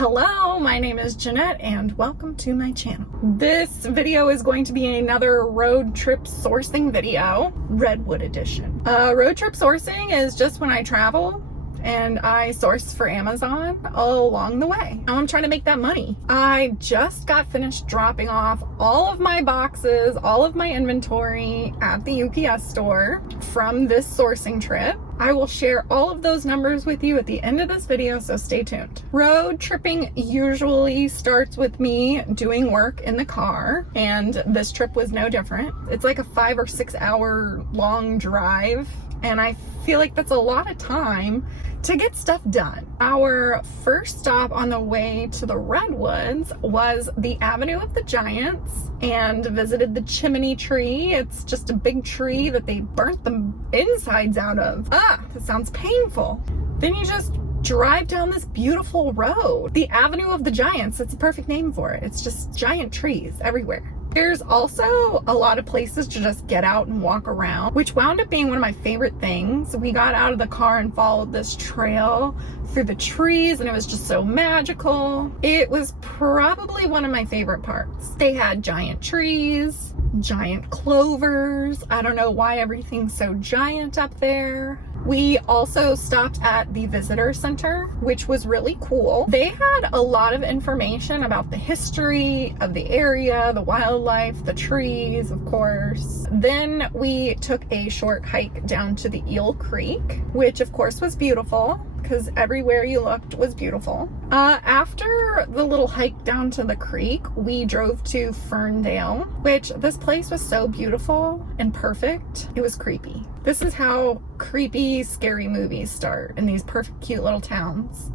Hello, my name is Jeanette and welcome to my channel. This video is going to be another road trip sourcing video, Redwood edition. Road trip sourcing is just when I travel and I source for Amazon along the way. Now I'm trying to make that money. I just got finished dropping off all of my boxes, all of my inventory at the UPS store from this sourcing trip. I will share all of those numbers with you at the end of this video, so stay tuned. Road tripping usually starts with me doing work in the car, and this trip was no different. It's like a 5 or 6 hour long drive, and I feel like that's a lot of time to get stuff done. Our first stop on the way to the Redwoods was the Avenue of the Giants and visited the chimney tree. It's just a big tree that they burnt the insides out of. That sounds painful. Then you just drive down this beautiful road. The Avenue of the Giants, that's a perfect name for it. It's just giant trees everywhere. There's also a lot of places to just get out and walk around, which wound up being one of my favorite things. We got out of the car and followed this trail through the trees, and it was just so magical. It was probably one of my favorite parts. They had giant trees, giant clovers. I don't know why everything's so giant up there. We also stopped at the visitor center, which was really cool. They had a lot of information about the history of the area, the wildlife, the trees, of course. Then we took a short hike down to the Eel Creek, which of course was beautiful, because everywhere you looked was beautiful. After the little hike down to the creek, we drove to Ferndale, which this place was so beautiful and perfect. It was creepy. This is how creepy, scary movies start, in these perfect, cute little towns.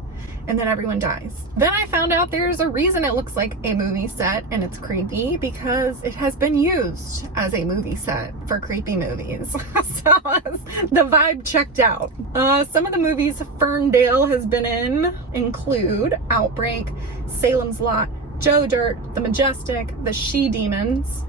And then everyone dies. Then I found out there's a reason it looks like a movie set and it's creepy, because it has been used as a movie set for creepy movies. So the vibe checked out. Some of the movies Ferndale has been in include Outbreak, Salem's Lot, Joe Dirt, The Majestic, The She-Demons.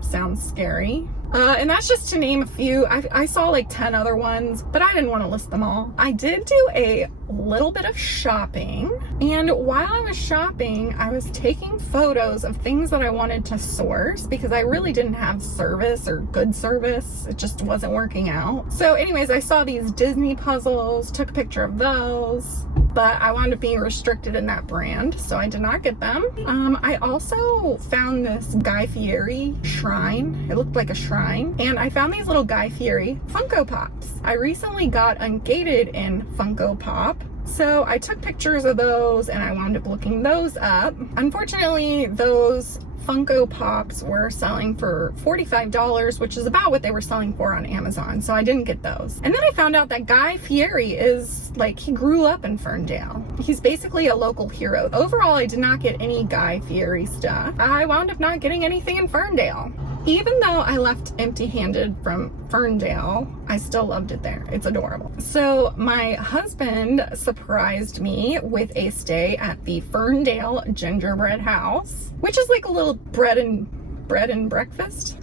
Sounds scary. And that's just to name a few. I saw like 10 other ones, but I didn't want to list them all. I did do a little bit of shopping, and while I was shopping, I was taking photos of things that I wanted to source because I really didn't have service or good service. It just wasn't working out. So anyways, I saw these Disney puzzles, took a picture of those, but I wound up being restricted in that brand, so I did not get them. I also found this Guy Fieri shrine. It looked like a shrine, and I found these little Guy Fieri Funko Pops. I recently got ungated in Funko Pop, so I took pictures of those and I wound up looking those up. Unfortunately, those Funko Pops were selling for $45, which is about what they were selling for on Amazon, so I didn't get those. And then I found out that Guy Fieri is like, he grew up in Ferndale. He's basically a local hero. Overall, I did not get any Guy Fieri stuff. I wound up not getting anything in Ferndale. Even though I left empty-handed from Ferndale, I still loved it there. It's adorable. So my husband surprised me with a stay at the Ferndale Gingerbread House, which is like a little bed and breakfast.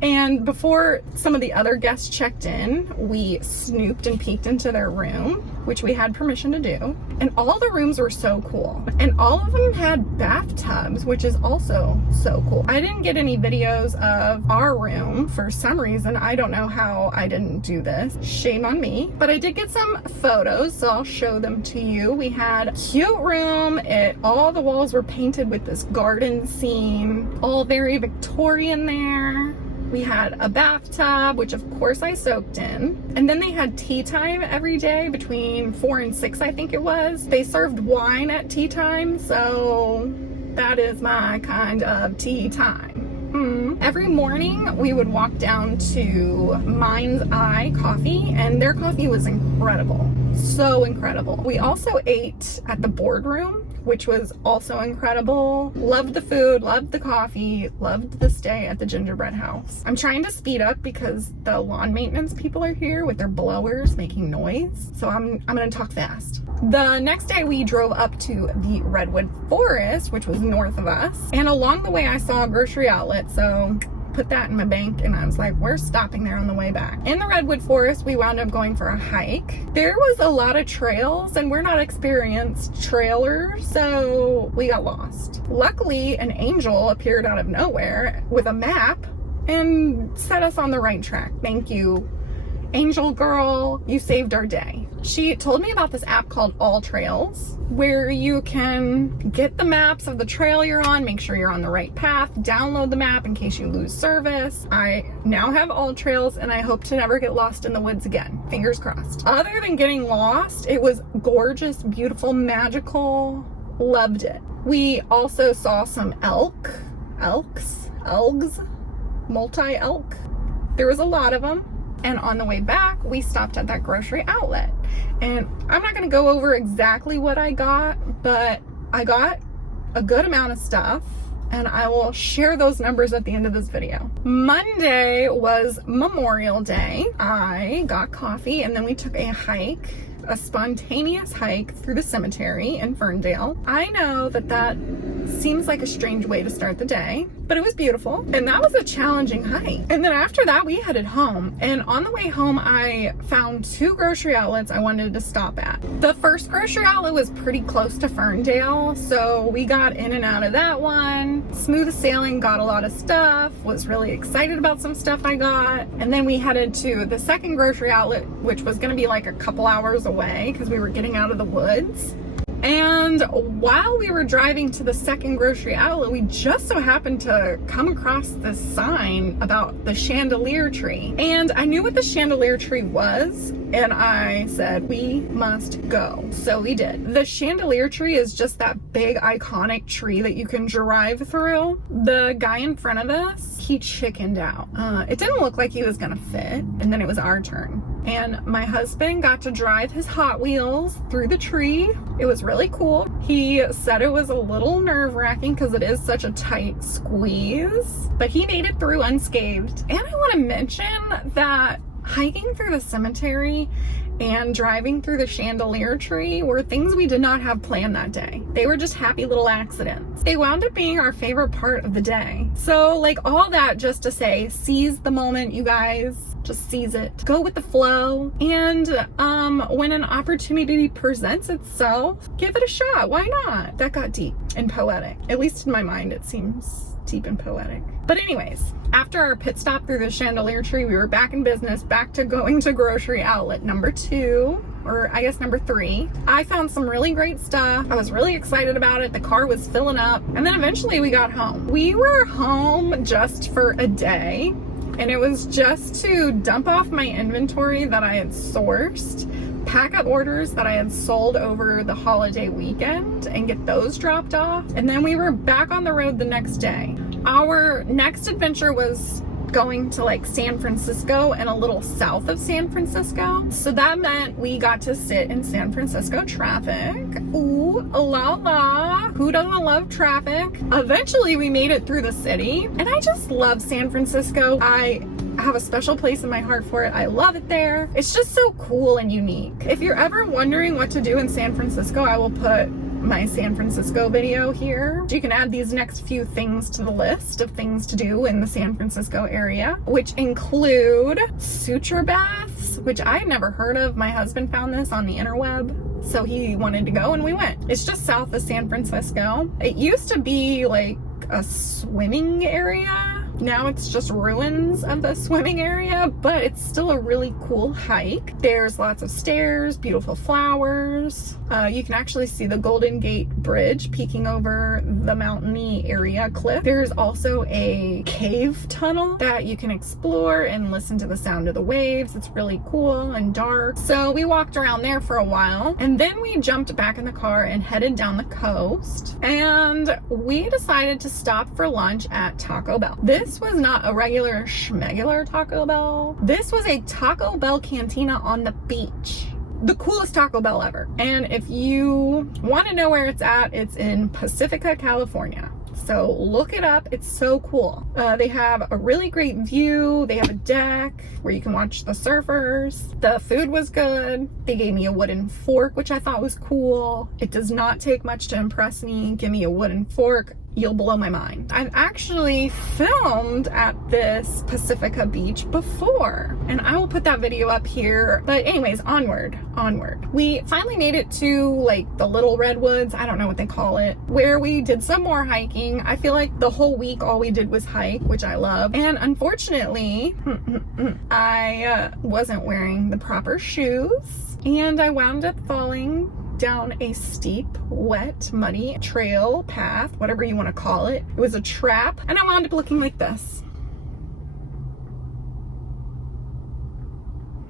And before some of the other guests checked in, we snooped and peeked into their room, which we had permission to do. And all the rooms were so cool. And all of them had bathtubs, which is also so cool. I didn't get any videos of our room for some reason. I don't know how I didn't do this. Shame on me. But I did get some photos, so I'll show them to you. We had a cute room. All the walls were painted with this garden scene, all very Victorian there. We had a bathtub, which of course I soaked in. And then they had tea time every day between 4 and 6, I think it was. They served wine at tea time, so that is my kind of tea time. Every morning we would walk down to Mind's Eye Coffee, and their coffee was incredible. So incredible. We also ate at the Boardroom, which was also incredible. Loved the food, loved the coffee, loved the stay at the Gingerbread House. I'm trying to speed up because the lawn maintenance people are here with their blowers making noise, so I'm gonna talk fast. The next day we drove up to the Redwood Forest, which was north of us, and along the way I saw a grocery outlet, so put that in my bank, and I was like, we're stopping there on the way back. In the Redwood Forest, we wound up going for a hike. There was a lot of trails, and we're not experienced trailers, so we got lost. Luckily, an angel appeared out of nowhere with a map and set us on the right track. Thank you, angel girl, you saved our day. She told me about this app called All Trails, where you can get the maps of the trail you're on, make sure you're on the right path, download the map in case you lose service. I now have All Trails, and I hope to never get lost in the woods again. Fingers crossed. Other than getting lost, it was gorgeous, beautiful, loved it. We also saw some elks, multi-elk. There was a lot of them. And on the way back, we stopped at that grocery outlet. And I'm not gonna go over exactly what I got, but I got a good amount of stuff, and I will share those numbers at the end of this video. Monday was Memorial Day. I got coffee, and then we took a hike, a spontaneous hike through the cemetery in Ferndale. I know that seems like a strange way to start the day, but it was beautiful, and that was a challenging hike. And then after that, we headed home, and on the way home, I found 2 grocery outlets I wanted to stop at. The first grocery outlet was pretty close to Ferndale, so we got in and out of that one. Smooth sailing, got a lot of stuff, was really excited about some stuff I got. And then we headed to the second grocery outlet, which was gonna be like a couple hours away because we were getting out of the woods. And while we were driving to the second grocery outlet, we just so happened to come across this sign about the chandelier tree. And I knew what the chandelier tree was, and I said, we must go. So we did. The chandelier tree is just that big iconic tree that you can drive through. The guy in front of us, he chickened out. It didn't look like he was gonna fit, and then it was our turn. And my husband got to drive his Hot Wheels through the tree. It was really cool. He said it was a little nerve-wracking because it is such a tight squeeze, but he made it through unscathed. And I want to mention that hiking through the cemetery and driving through the chandelier tree were things we did not have planned that day. They were just happy little accidents. They wound up being our favorite part of the day. So like all that just to say, seize the moment, you guys. Just seize it. Go with the flow. And when an opportunity presents itself, give it a shot. Why not? That got deep and poetic. At least in my mind, it seems deep and poetic. But anyways, after our pit stop through the chandelier tree, we were back in business, back to going to grocery outlet number 2, or I guess number 3. I found some really great stuff. I was really excited about it. The car was filling up. And then eventually we got home. We were home just for a day. And it was just to dump off my inventory that I had sourced, pack up orders that I had sold over the holiday weekend, and get those dropped off. And then we were back on the road the next day. Our next adventure was going to like San Francisco and a little south of San Francisco. So that meant we got to sit in San Francisco traffic. Ooh, la la. Who doesn't love traffic? Eventually we made it through the city, and I just love San Francisco. I have a special place in my heart for it. I love it there. It's just so cool and unique. If you're ever wondering what to do in San Francisco, I will put my San Francisco video here. You can add these next few things to the list of things to do in the San Francisco area, which include suture baths, which I've never heard of. My husband found this on the interweb, so he wanted to go and we went. It's just south of San Francisco. It used to be like a swimming area. Now it's just ruins of the swimming area, but it's still a really cool hike. There's lots of stairs, beautiful flowers. You can actually see the Golden Gate Bridge peeking over the mountainy area cliff. There's also a cave tunnel that you can explore and listen to the sound of the waves. It's really cool and dark. So we walked around there for a while, and then we jumped back in the car and headed down the coast. And we decided to stop for lunch at Taco Bell. This was not a regular schmegular Taco Bell. This was a Taco Bell cantina on the beach. The coolest Taco Bell ever. And if you want to know where it's at, it's in Pacifica, California. So look it up. It's so cool. They have a really great view. They have a deck where you can watch the surfers. The food was good. They gave me a wooden fork, which I thought was cool. It does not take much to impress me. Give me a wooden fork. you'll blow my mind. I've actually filmed at this Pacifica beach before, and I will put that video up here. But anyways, onward. We finally made it to like the little redwoods, I don't know what they call it, where we did some more hiking. I feel like the whole week all we did was hike, which I love. And unfortunately, I wasn't wearing the proper shoes, and I wound up falling down a steep, wet, muddy trail path, whatever you want to call it. It was a trap, and I wound up looking like this.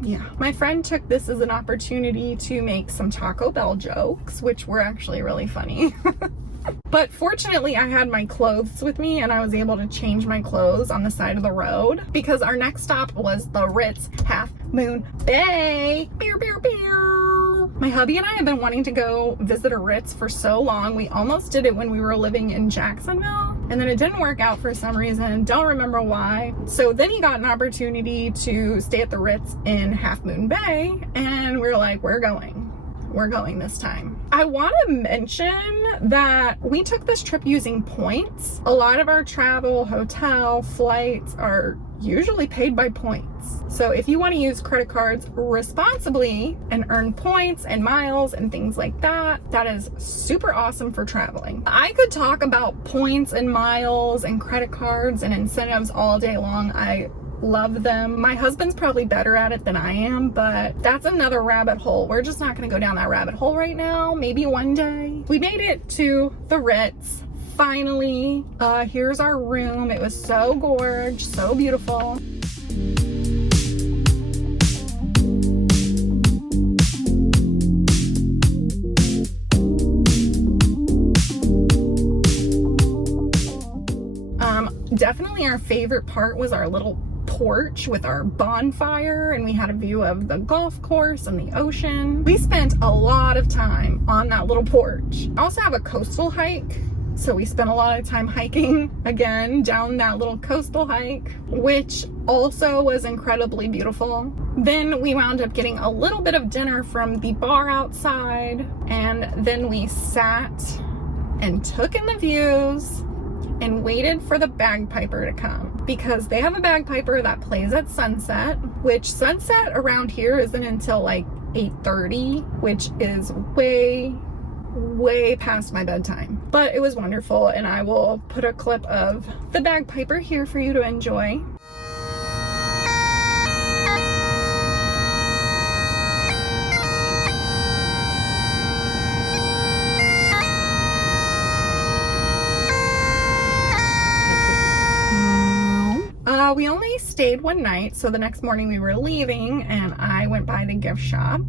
Yeah, my friend took this as an opportunity to make some Taco Bell jokes, which were actually really funny. But fortunately, I had my clothes with me, and I was able to change my clothes on the side of the road, because our next stop was the Ritz Half Moon Bay. Beer, beer, beer. My hubby and I have been wanting to go visit a Ritz for so long. We almost did it when we were living in Jacksonville, and then it didn't work out for some reason. Don't remember why. So then he got an opportunity to stay at the Ritz in Half Moon Bay, and we were like, we're going this time. I want to mention that we took this trip using points. A lot of our travel, hotel, flights are usually paid by points. So if you want to use credit cards responsibly and earn points and miles and things like that, that is super awesome for traveling. I could talk about points and miles and credit cards and incentives all day long. I love them. My husband's probably better at it than I am, but that's another rabbit hole. We're just not going to go down that rabbit hole right now. Maybe one day. We made it to the Ritz. Finally, here's our room. It was so gorgeous, so beautiful. Definitely our favorite part was our little porch with our bonfire, and we had a view of the golf course and the ocean. We spent a lot of time on that little porch. I also have a coastal hike, so we spent a lot of time hiking again down that little coastal hike, which also was incredibly beautiful. Then we wound up getting a little bit of dinner from the bar outside, and then we sat and took in the views and waited for the bagpiper to come, because they have a bagpiper that plays at sunset, which sunset around here isn't until like 8:30, which is way past my bedtime. But it was wonderful, and I will put a clip of the bagpiper here for you to enjoy. We only stayed one night, so the next morning we were leaving, and I went by the gift shop,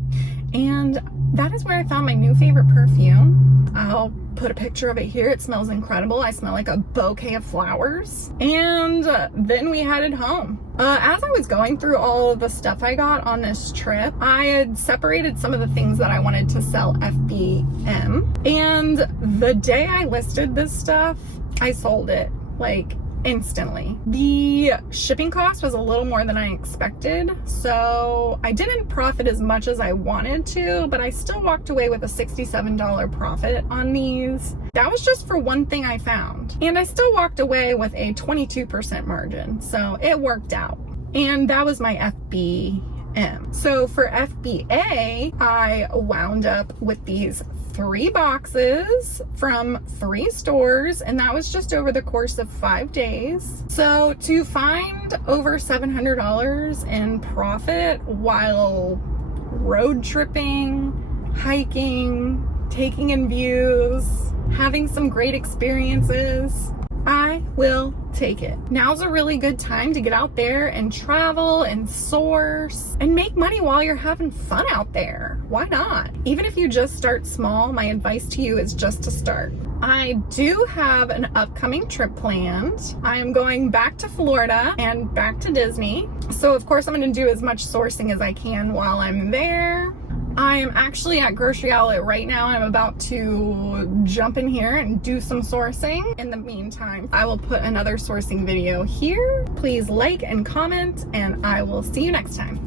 and that is where I found my new favorite perfume. I'll put a picture of it here. It smells incredible. I smell like a bouquet of flowers. And then we headed home. As I was going through all of the stuff I got on this trip, I had separated some of the things that I wanted to sell FBM, and the day I listed this stuff, I sold it like instantly. The shipping cost was a little more than I expected, so I didn't profit as much as I wanted to, but I still walked away with a $67 profit on these. That was just for one thing I found, and I still walked away with a 22% margin, so it worked out. And that was my FBM. So for FBA, I wound up with these 3 boxes from 3 stores, and that was just over the course of 5 days. So to find over $700 in profit while road tripping, hiking, taking in views, having some great experiences, I will take it. Now's a really good time to get out there and travel and source and make money while you're having fun out there. Why not? Even if you just start small, my advice to you is just to start. I do have an upcoming trip planned. I am going back to Florida and back to Disney. So of course I'm going to do as much sourcing as I can while I'm there. I am actually at Grocery Outlet right now. I'm about to jump in here and do some sourcing. In the meantime, I will put another sourcing video here. Please like and comment, and I will see you next time.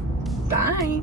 Bye.